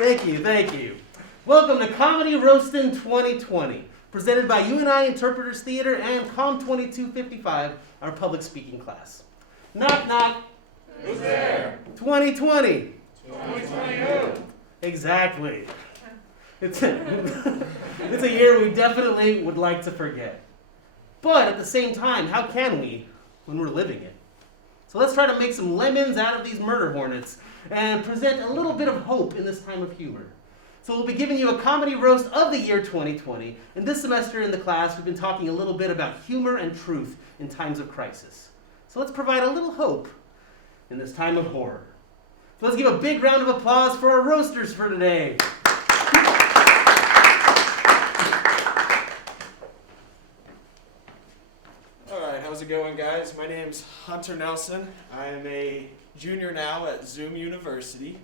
Thank you. Welcome to Comedy Roastin 2020, presented by UNI Interpreters Theater and Comm 2255, our public speaking class. Knock, knock. Who's there? 2020. 2020 who? Exactly. It's a year we definitely would like to forget. But at the same time, how can we when we're living it? So let's try to make some lemons out of these murder hornets and present a little bit of hope in this time of humor. So we'll be giving you a comedy roast of the year 2020. And this semester in the class, we've been talking a little bit about humor and truth in times of crisis. So let's provide a little hope in this time of horror. So let's give a big round of applause for our roasters for today. Alright, how's it going, guys? My name's Hunter Nelson. I am a junior now at Zoom University.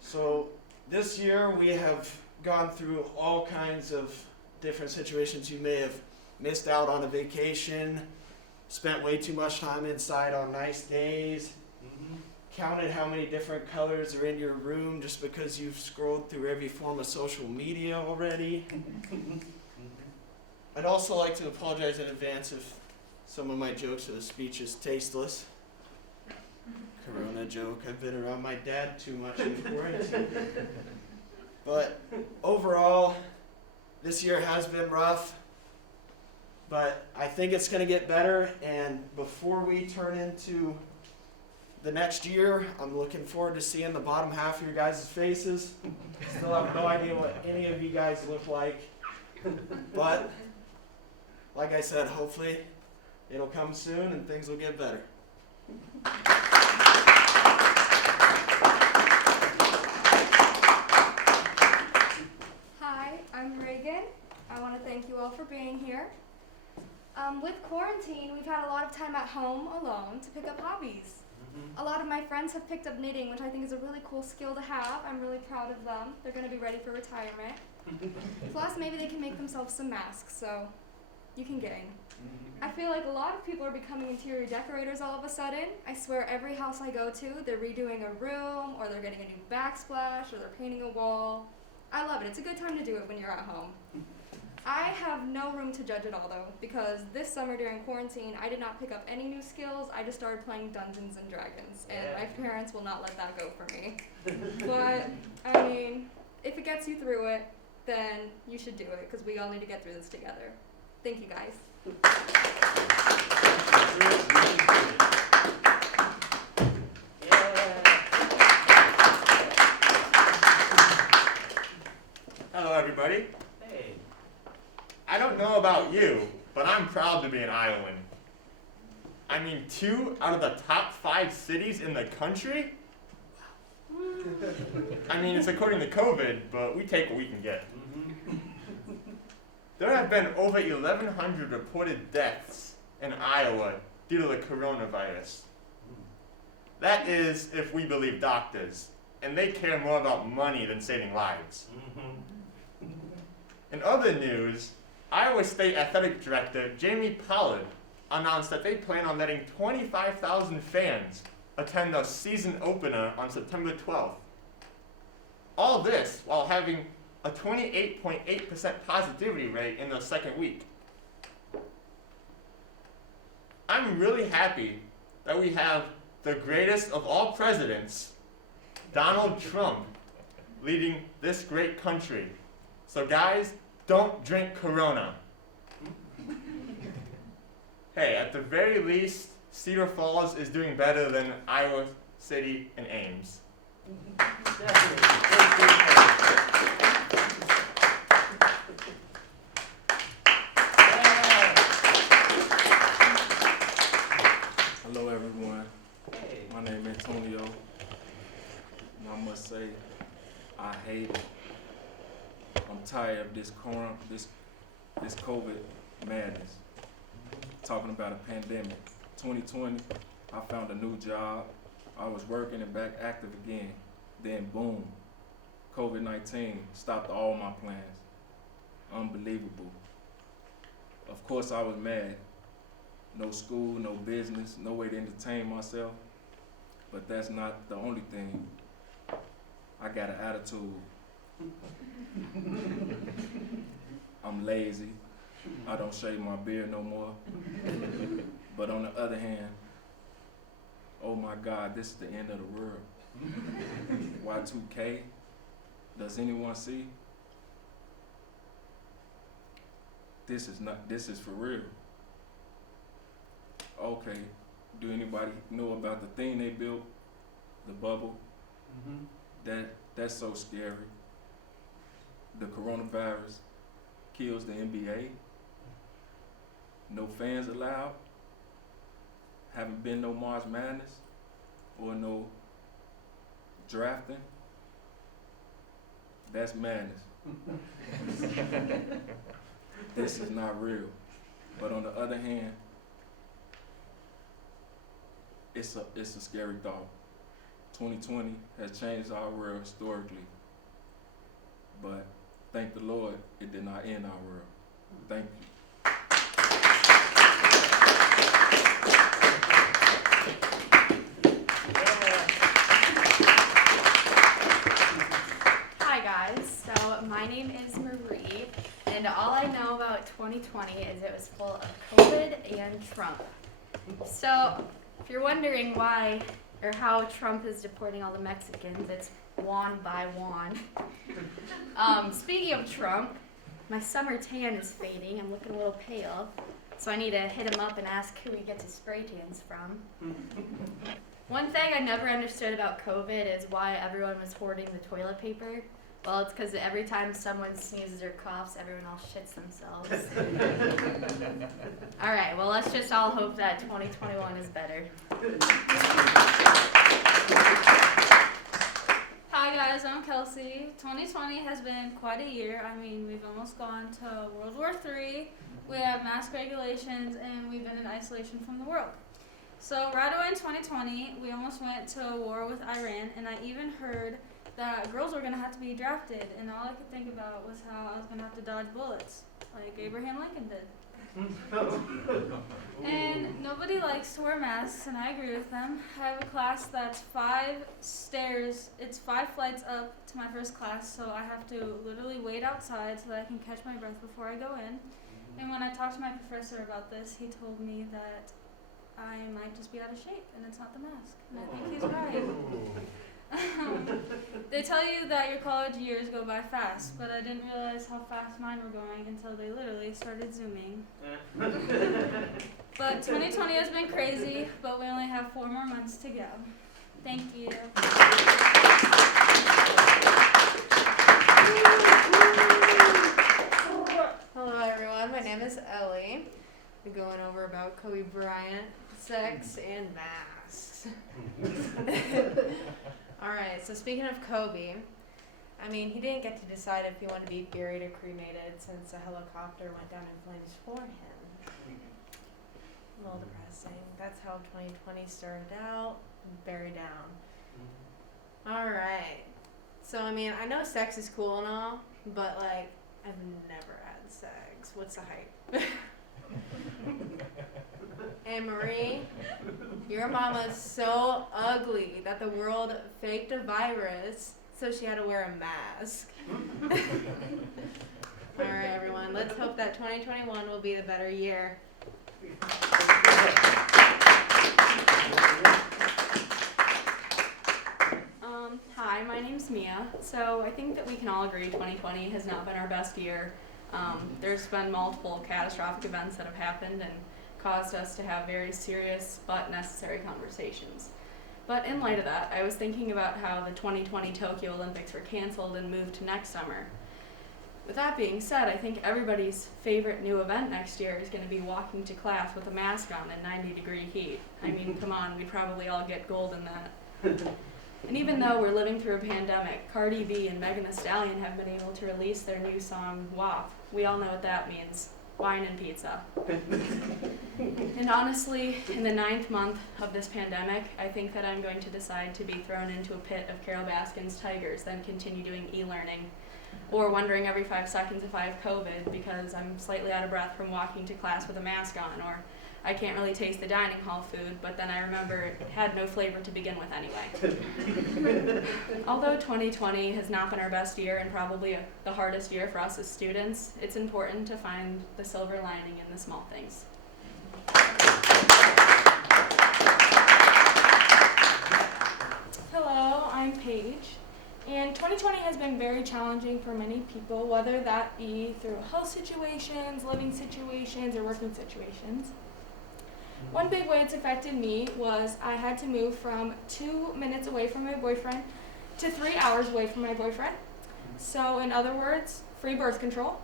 So this year we have gone through all kinds of different situations. You may have missed out on a vacation, spent way too much time inside on nice days, counted how many different colors are in your room just because you've scrolled through every form of social media already. I'd also like to apologize in advance if some of my jokes or the speech is tasteless. Corona joke, I've been around my dad too much in quarantine. But overall, this year has been rough, but I think it's going to get better, and before we turn into the next year, I'm looking forward to seeing the bottom half of your guys' faces. Still have no idea what any of you guys look like, but like I said, hopefully it'll come soon and things will get better. Hi, I'm Reagan. I want to thank you all for being here. With quarantine, we've had a lot of time at home alone to pick up hobbies. A lot of my friends have picked up knitting, which I think is a really cool skill to have. I'm really proud of them. They're going to be ready for retirement. Plus, maybe they can make themselves some masks, so you can gain. I feel like a lot of people are becoming interior decorators all of a sudden. I swear every house I go to, they're redoing a room, or they're getting a new backsplash, or they're painting a wall. I love it. It's a good time to do it when you're at home. I have no room to judge it all, though, because this summer during quarantine, I did not pick up any new skills. I just started playing Dungeons and Dragons, and my parents will not let that go for me. But, I mean, if it gets you through it, then you should do it, because we all need to get through this together. Thank you, guys. Hello, everybody. Hey. I don't know about you, but I'm proud to be an Iowan. I mean, 2 out of the top 5 cities in the country? I mean, it's according to COVID, but we take what we can get. There have been over 1,100 reported deaths in Iowa due to the coronavirus. That is if we believe doctors, and they care more about money than saving lives. In other news, Iowa State Athletic Director Jamie Pollard announced that they plan on letting 25,000 fans attend the season opener on September 12th. All this while having a 28.8% positivity rate in the second week. I'm really happy that we have the greatest of all presidents, Donald Trump, leading this great country. So guys, don't drink Corona. Hey, at the very least, Cedar Falls is doing better than Iowa City and Ames. Hello everyone, my name is Antonio, and I must say, I hate it. I'm tired of this COVID madness. Talking about a pandemic. 2020, I found a new job, I was working and back active again, then boom, COVID-19 stopped all my plans. Unbelievable. Of course I was mad. No school, no business, no way to entertain myself. But that's not the only thing. I got an attitude. I'm lazy. I don't shave my beard no more. But on the other hand, oh my God, this is the end of the world. Y2K, does anyone see? This is for real. Okay, do anybody know about the thing they built? The bubble? That's so scary. The coronavirus kills the NBA. No fans allowed. Haven't been no March Madness or no drafting. That's madness. This is not real. But on the other hand, it's a scary thought. 2020 has changed our world historically. But thank the Lord, it did not end our world. Thank you. Hi guys, so my name is Marie, and all I know about 2020 is it was full of COVID and Trump. So if you're wondering why or how Trump is deporting all the Mexicans, it's one by one. Speaking of Trump, my summer tan is fading. I'm looking a little pale, so I need to hit him up and ask who he gets his spray tans from. One thing I never understood about COVID is why everyone was hoarding the toilet paper. Well, it's because every time someone sneezes or coughs, everyone else shits themselves. All right, well, let's just all hope that 2021 is better. Hi guys, I'm Kelsey. 2020 has been quite a year. I mean, we've almost gone to World War III, we have mask regulations, and we've been in isolation from the world. So right away in 2020, we almost went to war with Iran, and I even heard that girls were going to have to be drafted, and all I could think about was how I was going to have to dodge bullets, like Abraham Lincoln did. And nobody likes to wear masks, and I agree with them. I have a class that's 5 stairs, it's 5 flights up to my first class, so I have to literally wait outside so that I can catch my breath before I go in. And when I talked to my professor about this, he told me that I might just be out of shape, and it's not the mask. And I think he's right. They tell you that your college years go by fast, but I didn't realize how fast mine were going until they literally started zooming. But 2020 has been crazy, but we only have 4 more months to go. Thank you. Hello everyone, my name is Ellie. We're going over about Kobe Bryant, sex, and masks. Alright, so speaking of Kobe, I mean, he didn't get to decide if he wanted to be buried or cremated since a helicopter went down in flames for him. A little depressing. That's how 2020 started out, very down. Alright, so I mean, I know sex is cool and all, but like, I've never had sex. What's the hype? And Marie, your mama's so ugly that the world faked a virus, so she had to wear a mask. All right, everyone, let's hope that 2021 will be the better year. Hi, my name's Mia. So I think that we can all agree 2020 has not been our best year. There's been multiple catastrophic events that have happened and caused us to have very serious but necessary conversations. But in light of that, I was thinking about how the 2020 Tokyo Olympics were canceled and moved to next summer. With that being said, I think everybody's favorite new event next year is going to be walking to class with a mask on in 90-degree heat. I mean, come on, we'd probably all get gold in that. And even though we're living through a pandemic, Cardi B and Megan Thee Stallion have been able to release their new song, WAP. We all know what that means. Wine and pizza. And honestly, in the 9th month of this pandemic, I think that I'm going to decide to be thrown into a pit of Carol Baskin's Tigers, then continue doing e-learning. Or wondering every 5 seconds if I have COVID because I'm slightly out of breath from walking to class with a mask on. Or I can't really taste the dining hall food, but then I remember it had no flavor to begin with anyway. Although 2020 has not been our best year and probably the hardest year for us as students, it's important to find the silver lining in the small things. Hello, I'm Paige, and 2020 has been very challenging for many people, whether that be through health situations, living situations, or working situations. One big way it's affected me was I had to move from 2 minutes away from my boyfriend to 3 hours away from my boyfriend. So in other words, free birth control.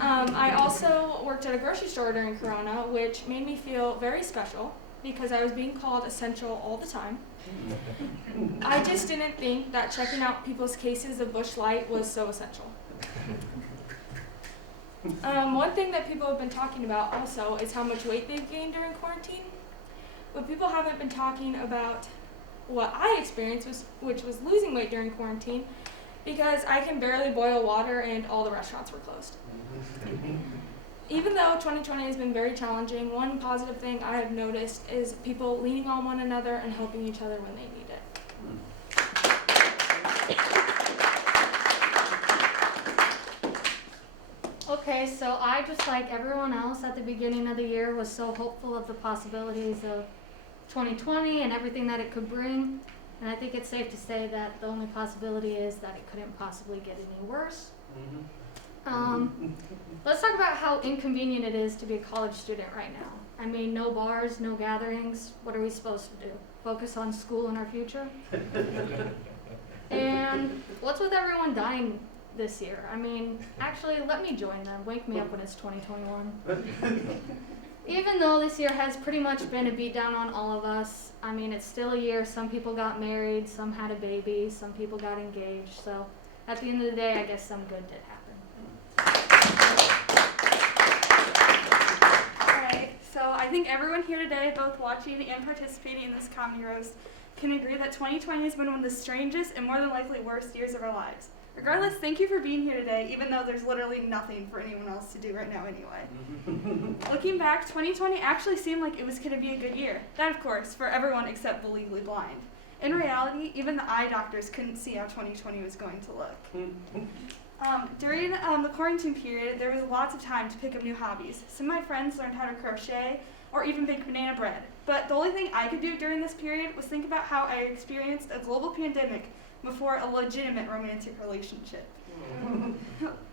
I also worked at a grocery store during Corona, which made me feel very special because I was being called essential all the time. I just didn't think that checking out people's cases of Busch Light was so essential. One thing that people have been talking about also is how much weight they've gained during quarantine. But people haven't been talking about what I experienced, which was losing weight during quarantine, because I can barely boil water and all the restaurants were closed. Even though 2020 has been very challenging, one positive thing I have noticed is people leaning on one another and helping each other when they need it. Okay, so I, just like everyone else at the beginning of the year, was so hopeful of the possibilities of 2020 and everything that it could bring. And I think it's safe to say that the only possibility is that it couldn't possibly get any worse. Let's talk about how inconvenient it is to be a college student right now. I mean, no bars, no gatherings. What are we supposed to do? Focus on school and our future? And what's with everyone dying this year? I mean, actually, let me join them. Wake me up when it's 2021. Even though this year has pretty much been a beatdown on all of us, I mean, it's still a year. Some people got married, some had a baby, some people got engaged. So at the end of the day, I guess some good did happen. Alright, so I think everyone here today, both watching and participating in this comedy roast, can agree that 2020 has been one of the strangest and more than likely worst years of our lives. Regardless, thank you for being here today, even though there's literally nothing for anyone else to do right now anyway. Looking back, 2020 actually seemed like it was going to be a good year. That, of course, for everyone except the legally blind. In reality, even the eye doctors couldn't see how 2020 was going to look. During the quarantine period, there was lots of time to pick up new hobbies. Some of my friends learned how to crochet or even bake banana bread. But the only thing I could do during this period was think about how I experienced a global pandemic before a legitimate romantic relationship.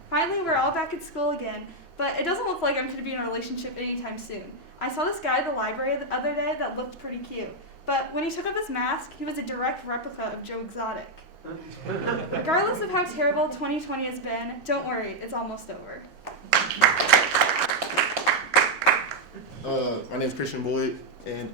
Finally, we're all back at school again, but it doesn't look like I'm going to be in a relationship anytime soon. I saw this guy at the library the other day that looked pretty cute, but when he took off his mask, he was a direct replica of Joe Exotic. Regardless of how terrible 2020 has been, don't worry, it's almost over. My name is Christian Boyd, and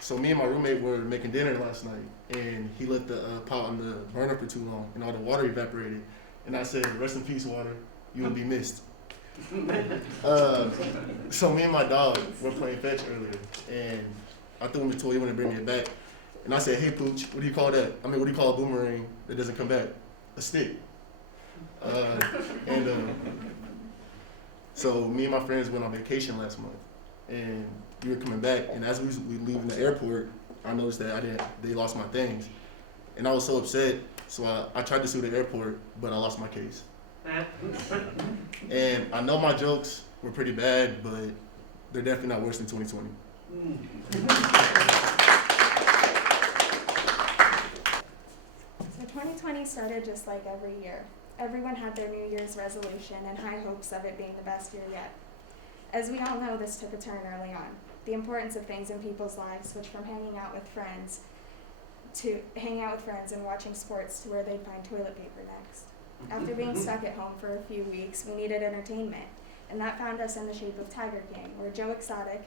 so me and my roommate were making dinner last night, and he let the pot on the burner for too long, and all the water evaporated. And I said, "Rest in peace, water. You will be missed." So me and my dog were playing fetch earlier, and I threw him the toy. He wanted to bring me it back, and I said, "Hey, Pooch, what do you call that? I mean, what do you call a boomerang that doesn't come back? A stick." So me and my friends went on vacation last month, and we were coming back, and as we leaving the airport, I noticed that they lost my things, and I was so upset. So I tried to sue the airport, but I lost my case. And I know my jokes were pretty bad, but they're definitely not worse than 2020. So 2020 started just like every year. Everyone had their New Year's resolution and high hopes of it being the best year yet. As we all know, this took a turn early on. The importance of things in people's lives switched from hanging out with friends and watching sports to where they'd find toilet paper next. After being stuck at home for a few weeks, we needed entertainment, and that found us in the shape of Tiger King, where Joe Exotic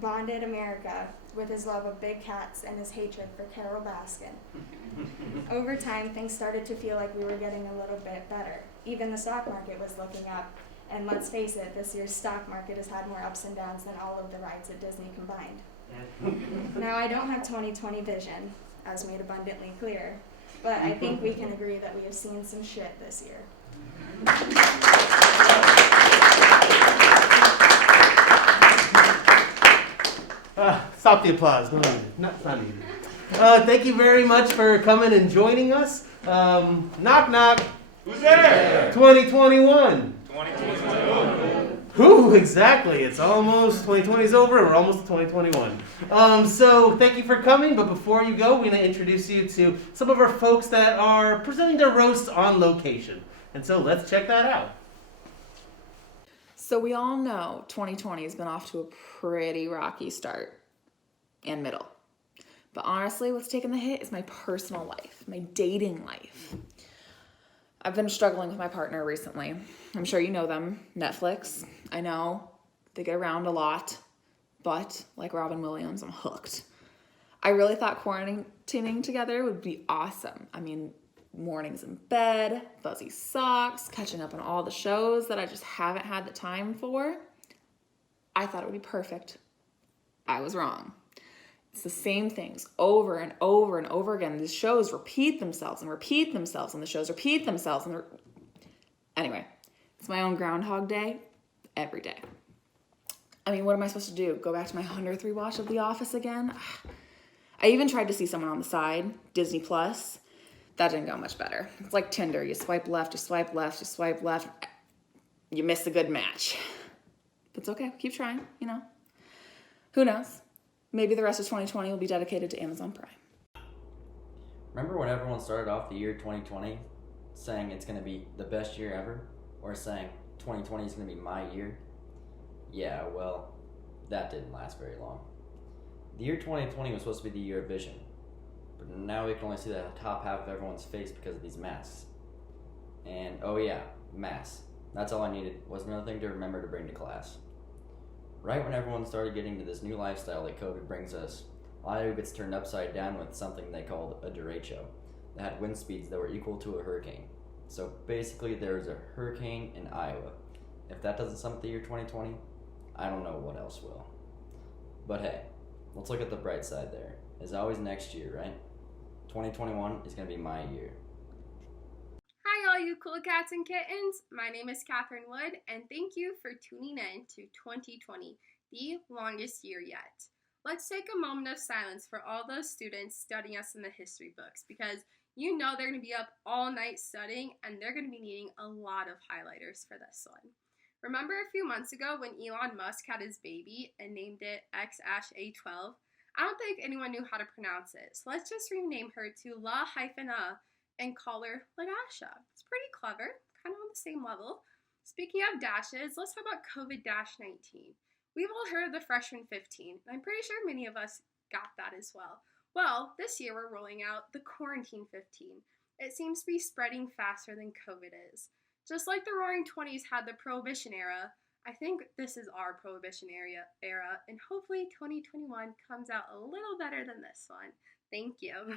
bonded America with his love of big cats and his hatred for Carol Baskin. Over time, things started to feel like we were getting a little bit better. Even the stock market was looking up, and let's face it, this year's stock market has had more ups and downs than all of the rides at Disney combined. Now, I don't have 2020 vision, as made abundantly clear, but I think we can agree that we have seen some shit this year. Stop the applause. No needed. Not needed. Thank you very much for coming and joining us. Knock knock. Who's there? 2021. 2021. Who exactly? It's almost 2020's over. We're almost to 2021. So thank you for coming. But before you go, we're going to introduce you to some of our folks that are presenting their roasts on location. And so let's check that out. So we all know 2020 has been off to a pretty rocky start and middle. But honestly, what's taken the hit is my personal life, my dating life. I've been struggling with my partner recently. I'm sure you know them, Netflix. I know they get around a lot, but like Robin Williams, I'm hooked. I really thought quarantining together would be awesome. I mean, mornings in bed, fuzzy socks, catching up on all the shows that I just haven't had the time for. I thought it would be perfect. I was wrong. It's the same things over and over and over again. These shows repeat themselves and repeat themselves, and the shows repeat themselves. Anyway, it's my own Groundhog Day every day. I mean, what am I supposed to do? Go back to my 100th rewatch of The Office again? I even tried to see someone on the side, Disney Plus. That didn't go much better. It's like Tinder. You swipe left, you swipe left, you swipe left. You miss a good match. But it's okay. Keep trying, you know. Who knows? Maybe the rest of 2020 will be dedicated to Amazon Prime. Remember when everyone started off the year 2020 saying it's going to be the best year ever? Or saying 2020 is going to be my year? Yeah, well, that didn't last very long. The year 2020 was supposed to be the year of vision. But now we can only see the top half of everyone's face because of these masks. And, oh yeah, masks. That's all I needed, was another thing to remember to bring to class. Right when everyone started getting to this new lifestyle that COVID brings us, Iowa gets turned upside down with something they called a derecho that had wind speeds that were equal to a hurricane. So basically there was a hurricane in Iowa. If that doesn't sum up the year 2020, I don't know what else will. But hey, let's look at the bright side there. As always next year, right? 2021 is going to be my year. Hi all you cool cats and kittens, my name is Catherine Wood and thank you for tuning in to 2020, the longest year yet. Let's take a moment of silence for all those students studying us in the history books because you know they're going to be up all night studying and they're going to be needing a lot of highlighters for this one. Remember a few months ago when Elon Musk had his baby and named it XA12? I don't think anyone knew how to pronounce it, so let's just rename her to La-A and call her Ladasha. It's pretty clever, kind of on the same level. Speaking of dashes, let's talk about COVID-19. We've all heard of the freshman 15, and I'm pretty sure many of us got that as well. Well, this year we're rolling out the quarantine 15. It seems to be spreading faster than COVID is. Just like the Roaring 20s had the Prohibition era, I think this is our Prohibition era, and hopefully 2021 comes out a little better than this one. Thank you.